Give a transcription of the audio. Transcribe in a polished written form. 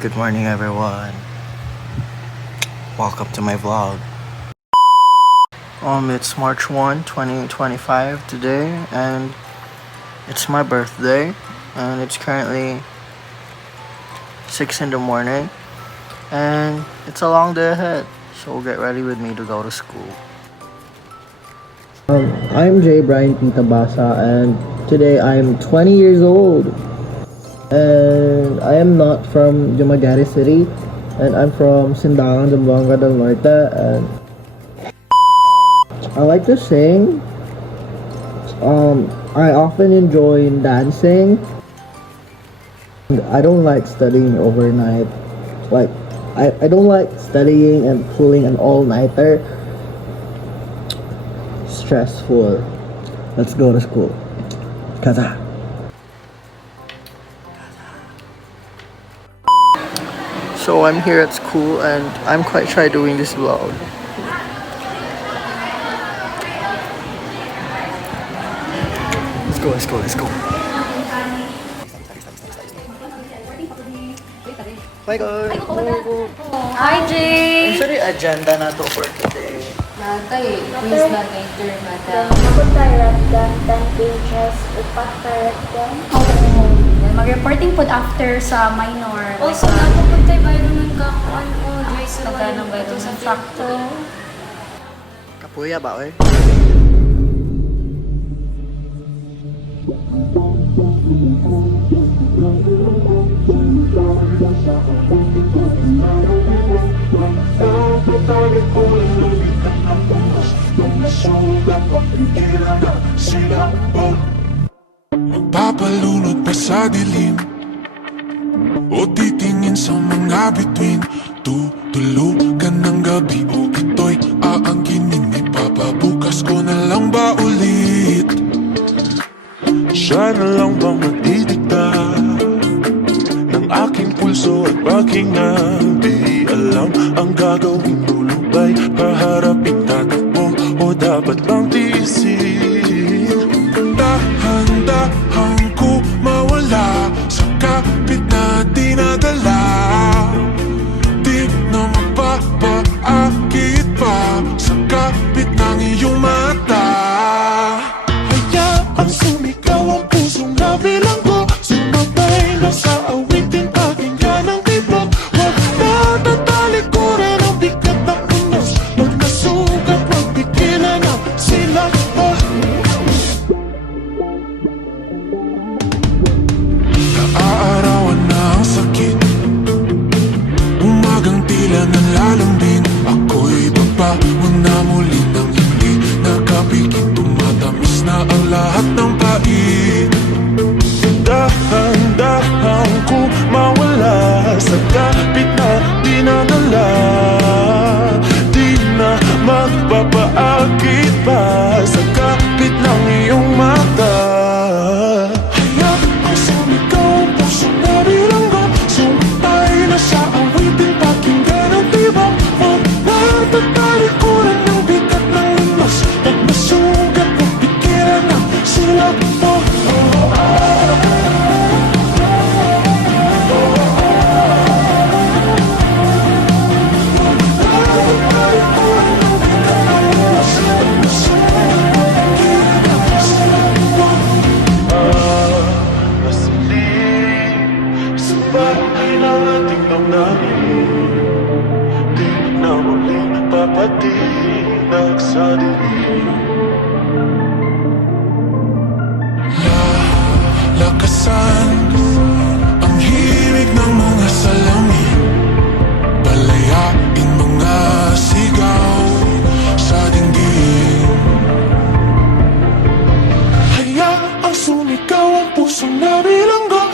Good morning, everyone. Welcome to my vlog. It's March 1, 2025 today, and it's my birthday, and it's currently 6 in the morning, and it's a long day ahead, so get ready with me to go to school. I'm J. Brian Pitabasa, and today I'm 20 years old. And I am not from Dumaguete City, and I'm from Sindangan, Zamboanga del Norte, and I like to sing. I often enjoy dancing. I don't like studying overnight. Like, I don't like studying and pulling an all-nighter. Stressful. Let's go to school. Kaza. So I'm here at school and I'm quite shy doing this vlog. Let's go. Hi guys! Hi, Jay! Ano yung agenda na to for today? Natay, quiz na later, madam. Maguntarat dan 10 pages, upat karat dan. Oo. Mag-reporting po after sa minor. Also, napupuntay ba yung nagkakuan ko, Jay, sa Taganong ba ito sa factor? Kapuya ba, oy? Magpapalunod pa sa dilim o titingin sa mga bituin. Tutulugan ng gabi o ito'y aangkinin. Ipapabukas ko na lang ba ulit? Siya na lang bang magdidikta ng aking pulso at pakinga? Di alam ang gagawin, tulubay, paharapin, tatakbo o dapat bang tiisin? Dahan-dahan ko mawala sa kapit na dinadala. Di na mapapaakit pa sa kapit ng iyong mata. Hayaang sumigaw ang pusong nabilang ko, sumabay na sa awitin, pakinggan ang tibok. Huwag na tatalikuran ang bigat ng unos. Pag nasugat, magpigilan ang silang mo. Naaarawan na ang sakit, umagang tila nalalambing. Ako'y babangon na muli nang hindi nakapikit. Tumatamis na ang lahat ng pait. Dahan-dahan ko mawala sa kapit na dinadala. Di na magpapaakit pa sa kapit ng iyong mata. Hayaang sumigaw ang pusong nabilanggo, sumpay na sa awitin, pakinggan ang tibok. Huwag na tatalikuran ng bigat ng lunas. Pag nasugat, magpigilan ang silap mo. Papatinag sa dilim. Lakasan ang himig ng mga salamin, palayain mga sigaw sa dinggin. Hayaang sumigaw ang pusong nabilanggo,